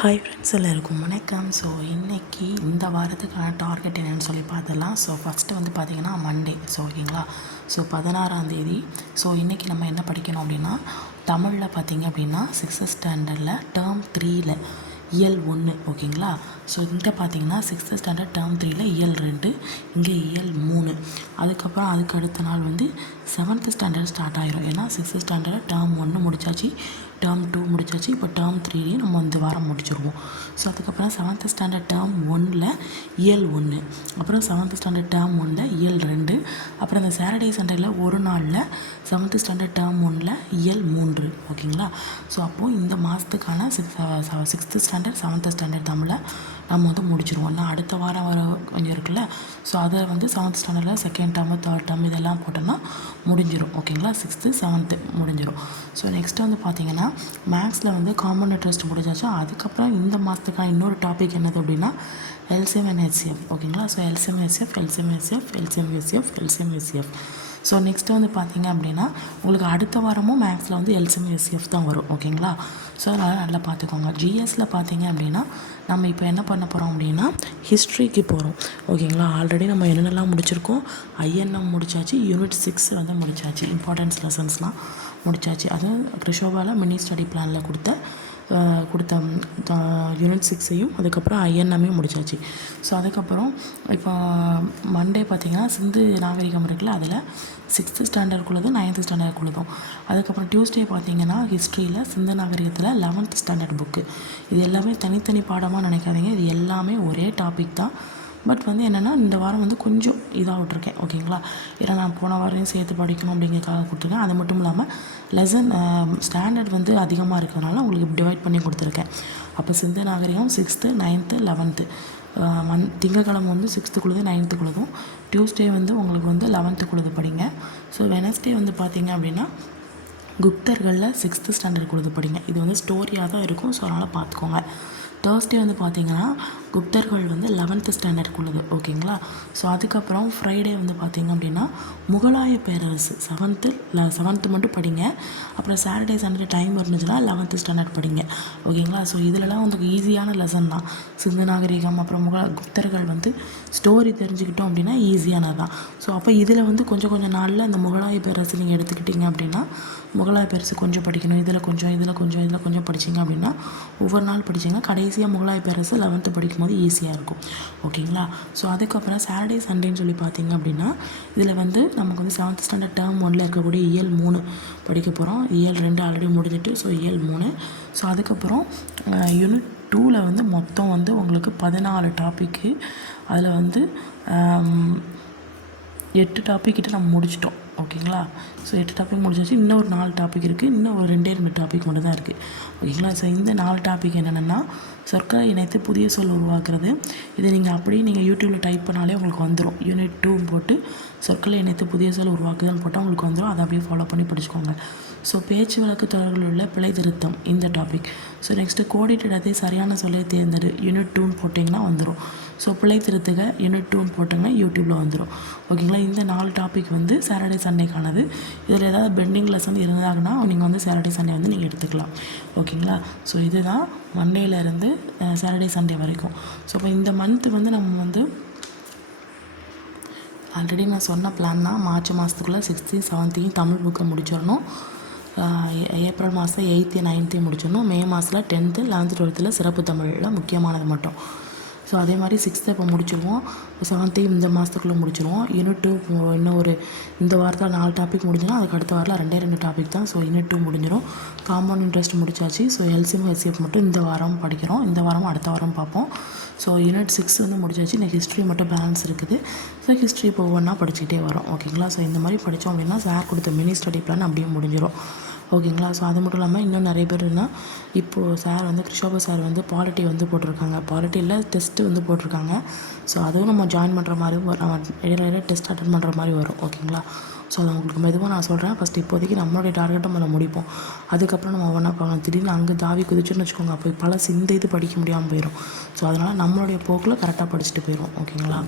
Hi friends, எல்லாருக்கும் வணக்கம். So இன்றைக்கி இந்த வாரத்துக்கான டார்கெட் என்னென்னு சொல்லி பார்த்துடலாம். ஸோ ஃபஸ்ட்டு வந்து பார்த்திங்கன்னா மண்டே. ஸோ ஓகேங்களா. ஸோ 16ஆம் தேதி. ஸோ இன்றைக்கி நம்ம என்ன படிக்கணும் அப்படின்னா, தமிழில் பார்த்திங்க அப்படின்னா 6th ஸ்டாண்டர்டில் டேர்ம் 3ல் இயல் 1 ஓகேங்களா. ஸோ இங்கே பார்த்தீங்கன்னா 6th ஸ்டாண்டர்ட் டேர்ம் 3ல் இயல் 2, இங்கே இயல் 3. அதுக்கப்புறம் அதுக்கு அடுத்த நாள் வந்து 7th ஸ்டாண்டர்ட் ஸ்டார்ட் ஆகிரும். ஏன்னா 6th ஸ்டாண்டர்ட் டேர்ம் 1 முடிச்சாச்சு, டேர்ம் 2 முடிச்சாச்சு, இப்போ டேர்ம் 3லையும் நம்ம இந்த வாரம் முடிச்சிருவோம். ஸோ அதுக்கப்புறம் 7th ஸ்டாண்டர்ட் டேர்ம் 1ல் இயல் 1, அப்புறம் 7th ஸ்டாண்டர்ட் டேர்ம் 1ல் இயல் 2, அப்புறம் இந்த சாட்டர்டே சண்டேயில் ஒரு நாளில் 7th ஸ்டாண்டர்ட் டேர்ம் 1ல் இயல் 3 ஓகேங்களா. ஸோ அப்போது இந்த மாதத்துக்கான 6th ஸ்டாண்டர்ட் 7th ஸ்டாண்டர்ட் தமிழை நம்ம வந்து முடிச்சிருவோம். இல்லை அடுத்த வாரம் வர கொஞ்சம் இருக்குல்ல, ஸோ அதை வந்து 7th ஸ்டாண்டர்டில் செகண்ட் டேர்மு தேர்ட் டேர்ம் இதெல்லாம் போட்டோம்னா முடிஞ்சிடும் ஓகேங்களா. 6th 7th முடிஞ்சிடும். ஸோ நெக்ஸ்ட்டு வந்து பார்த்திங்கன்னா மேக்ஸில் வந்து காம்பவுண்ட் இன்ட்ரெஸ்ட் முடிஞ்சாச்சு. அதுக்கப்புறம் இந்த மாதத்துக்கான இன்னொரு டாபிக் என்னது அப்படின்னா எல்சிஎம் அண்ட் ஹெச்சிஎஃப் ஓகேங்களா. So LCM HCF. So next வந்து பார்த்திங்க அப்படின்னா உங்களுக்கு அடுத்த வாரமும் மேக்ஸில் வந்து எல்சிஎம் ஹெச்சிஎஃப் தான் வரும் ஓகேங்களா. ஸோ அதனால் நல்லா பார்த்துக்கோங்க. ஜிஎஸ்சில் பார்த்தீங்க அப்படின்னா நம்ம இப்போ என்ன பண்ண போகிறோம் அப்படின்னா ஹிஸ்ட்ரிக்கு போகிறோம் ஓகேங்களா. ஆல்ரெடி நம்ம என்னென்னலாம் முடிச்சிருக்கோம், ஐஎன்எம் முடிச்சாச்சு, யூனிட் 6 வந்து முடிச்சாச்சு, இம்பார்ட்டன்ஸ் லெசன்ஸ்லாம் முடிச்சாச்சு. அது கிருஷோபாவில் மினி ஸ்டடி பிளானில் கொடுத்த யூனிட் 6ஐயும் அதுக்கப்புறம் ஐஎன்எம்மையும் முடிச்சாச்சு. ஸோ அதுக்கப்புறம் இப்போ மண்டே பார்த்திங்கன்னா சிந்து நாகரிகம் இருக்குல்ல, அதில் 6th ஸ்டாண்டர்டுக்குள்ளதும் 9th ஸ்டாண்டர்டுக்குள்ளதும். அதுக்கப்புறம் டியூஸ்டே பார்த்திங்கன்னா ஹிஸ்ட்ரியில் சிந்து நாகரிகத்தில் 11th ஸ்டாண்டர்ட் புக்கு. இது எல்லாமே தனித்தனி பாடமாக நினைக்காதீங்க, இது எல்லாமே ஒரே டாபிக் தான். பட் வந்து என்னென்னா இந்த வாரம் வந்து கொஞ்சம் இதாக விட்ருக்கேன் ஓகேங்களா. ஏன்னா நான் போன வாரம் சேர்த்து படிக்கணும் அப்படிங்கிறதுக்காக கொடுத்துருக்கேன். அது மட்டும் இல்லாமல் லெசன் ஸ்டாண்டர்ட் வந்து அதிகமாக இருக்கிறதுனால உங்களுக்கு டிவைட் பண்ணி கொடுத்துருக்கேன். அப்போ சிந்து நாகரிகம் 6th 9th 11th திங்கக்கிழமை வந்து 6th 9th டியூஸ்டே வந்து உங்களுக்கு வந்து 11th படிங்க. ஸோ வெனஸ்டே வந்து பார்த்திங்க அப்படின்னா குப்தர்களில் 6th ஸ்டாண்டர்ட் படிங்க. இது வந்து ஸ்டோரியாக தான் இருக்கும், ஸோ அதனால் பார்த்துக்கோங்க. தேர்ஸ்டே வந்து பார்த்திங்கன்னா குப்தர்கள் வந்து 11th ஸ்டாண்டர்டுக்குள்ளது ஓகேங்களா. ஸோ அதுக்கப்புறம் ஃப்ரைடே வந்து பார்த்திங்க அப்படின்னா முகலாய பேரரசு 7th மட்டும் படிங்க. அப்புறம் சாட்டர்டே சண்டே டைம் இருந்துச்சுன்னா 11th ஸ்டாண்டர்ட் படிங்க ஓகேங்களா. ஸோ இதிலலாம் வந்து ஈஸியான லெசன் தான். சிந்து நாகரிகம் அப்புறம் குப்தர்கள் வந்து ஸ்டோரி தெரிஞ்சுக்கிட்டோம் அப்படின்னா ஈஸியானது தான். ஸோ அப்போ இதில் வந்து கொஞ்சம் நாளில் அந்த முகலாய பேரரசு நீங்கள் எடுத்துக்கிட்டிங்க அப்படின்னா முகலாய பேரரசு கொஞ்சம் படிக்கணும், இதில் கொஞ்சம் படிச்சிங்க அப்படின்னா ஒவ்வொரு நாள் படிச்சிங்கன்னா கடைசியாக முகலாய பேரரசு 11th படிக்கும்போது ஈஸியாக இருக்கும் ஓகேங்களா. ஸோ அதுக்கப்புறம் சாட்டர்டே சண்டேன்னு சொல்லி பார்த்தீங்க அப்படின்னா இதில் வந்து நமக்கு வந்து 7th ஸ்டாண்டர்ட் டேர்ம் 1ல் இருக்கக்கூடிய இயல் 3 படிக்க போகிறோம். இயல் 2 ஆல்ரெடி முடிஞ்சிட்டு, ஸோ இயல் 3. ஸோ அதுக்கப்புறம் யூனிட் 2ல் வந்து மொத்தம் வந்து உங்களுக்கு 14 டாப்பிக்கு. அதில் வந்து 8 டாபிக் கிட்ட நம்ம முடிச்சிட்டோம் ஓகேங்களா. ஸோ 8 டாபிக் முடிச்சாச்சு. இன்னும் ஒரு 4 டாபிக் இருக்குது, இன்னும் ஒரு 2 டாபிக் மட்டும் தான் இருக்குது ஓகேங்களா. ஸோ இந்த 4 டாபிக் என்னென்னா சொற்களை இணைத்து புதிய சொல் உருவாக்குறது. இதை நீங்கள் அப்படியே நீங்கள் யூடியூப்பில் டைப் பண்ணாலே உங்களுக்கு வந்துடும். யூனிட் 2 போட்டு சொற்களை இணைத்து புதிய சொல் உருவாக்குதல்னு போட்டால் உங்களுக்கு வந்துடும். அதை அப்படியே ஃபாலோ பண்ணி படிச்சுக்கோங்க. ஸோ பேச்சு வழக்கு தொடர்பில் உள்ள பிழை திருத்தம் இந்த டாபிக். ஸோ நெக்ஸ்ட்டு கோடிட்டிடத்தை சரியான சொல்லை தேர்ந்தெடு யூனிட் 2 போட்டிங்கன்னா வந்துடும். ஸோ பிழை திருத்துக யூனிட் 2 போட்டிங்கன்னா யூடியூப்பில் வந்துடும் ஓகேங்களா. இந்த 4 டாபிக் வந்து சாட்டர்டே சண்டேக்கானது. இதில் ஏதாவது பெண்டிங் லெசன் இருந்தாங்கன்னா நீங்கள் வந்து சாட்டர்டே சண்டே வந்து நீங்கள் எடுத்துக்கலாம் ஓகேங்களா. ஸோ இதுதான் மண்டேலேருந்து சாட்டர்டே சண்டே வரைக்கும். ஸோ இப்போ இந்த மந்த்து வந்து நம்ம வந்து ஆல்ரெடி நான் சொன்ன பிளான் தான். மார்ச் மாதத்துக்குள்ளே 6th 7th தமிழ் புக்கை முடிச்சிடணும். ஏப்ரல் மாதம் 8th 9th முடிச்சிடணும். மே மாதத்தில் 10th 11th 12th சிறப்பு தமிழில் முக்கியமானது மட்டும். ஸோ அதே மாதிரி 6th இப்போ முடிச்சிடுவோம். 7th இந்த மாதத்துக்குள்ளே முடிச்சிடுவோம். யூனிட் 2 இன்னும் ஒரு இந்த வாரத்தில் 4 டாபிக் முடிஞ்சிடும். அதுக்கு அடுத்த வாரத்தில் 2 டாபிக் தான். ஸோ யூனிட் 2 முடிஞ்சிடும். காம்பவுண்ட் இன்ட்ரெஸ்ட் முடிச்சாச்சு. ஸோ எல்சிஎம் ஹெச்சிஎஃப் மட்டும் இந்த வாரம் படிக்கிறோம். இந்த வாரமும் அடுத்த வாரம் பார்ப்போம். ஸோ யூனிட் 6 வந்து முடிச்சாச்சு. இன்னைக்கு ஹிஸ்ட்ரி மட்டும் பேலன்ஸ் இருக்குது. ஸோ ஹிஸ்ட்ரி இப்போ ஒவ்வொன்றா படிச்சுக்கிட்டே வரும் ஓகேங்களா. ஸோ இந்த மாதிரி படித்தோம் அப்படின்னா சார் கொடுத்த மினி ஸ்டடி பிளான் அப்படியே முடிஞ்சிடும் ஓகேங்களா. ஸோ அது மட்டும் இல்லாமல் இன்னும் நிறைய பேர் இருந்தால் இப்போது சார் வந்து கிருஷோபா சார் வந்து பாலிட்டி வந்து போட்டிருக்காங்க. பாலிட்டியில் டெஸ்ட்டு வந்து போட்டிருக்காங்க. ஸோ அதுவும் நம்ம ஜாயின் பண்ணுற மாதிரி நம்ம இடையில டெஸ்ட் அட்டன் பண்ணுற மாதிரி வரும் ஓகேங்களா. ஸோ அதை உங்களுக்கு மெதுவாக நான் சொல்கிறேன். ஃபஸ்ட்டு இப்போதைக்கு நம்மளுடைய டார்கெட்டை நம்ம முடிப்போம். அதுக்கப்புறம் நம்ம ஒவ்வொன்றா பார்க்கலாம். திடீர்னு அங்கே தாவி குதிச்சுன்னு வச்சுக்கோங்க, அப்போ பல இந்த இது படிக்க முடியாமல் போயிடும். ஸோ அதனால் நம்மளுடைய போக்கில் கரெக்டாக படிச்சுட்டு போயிடும் ஓகேங்களா.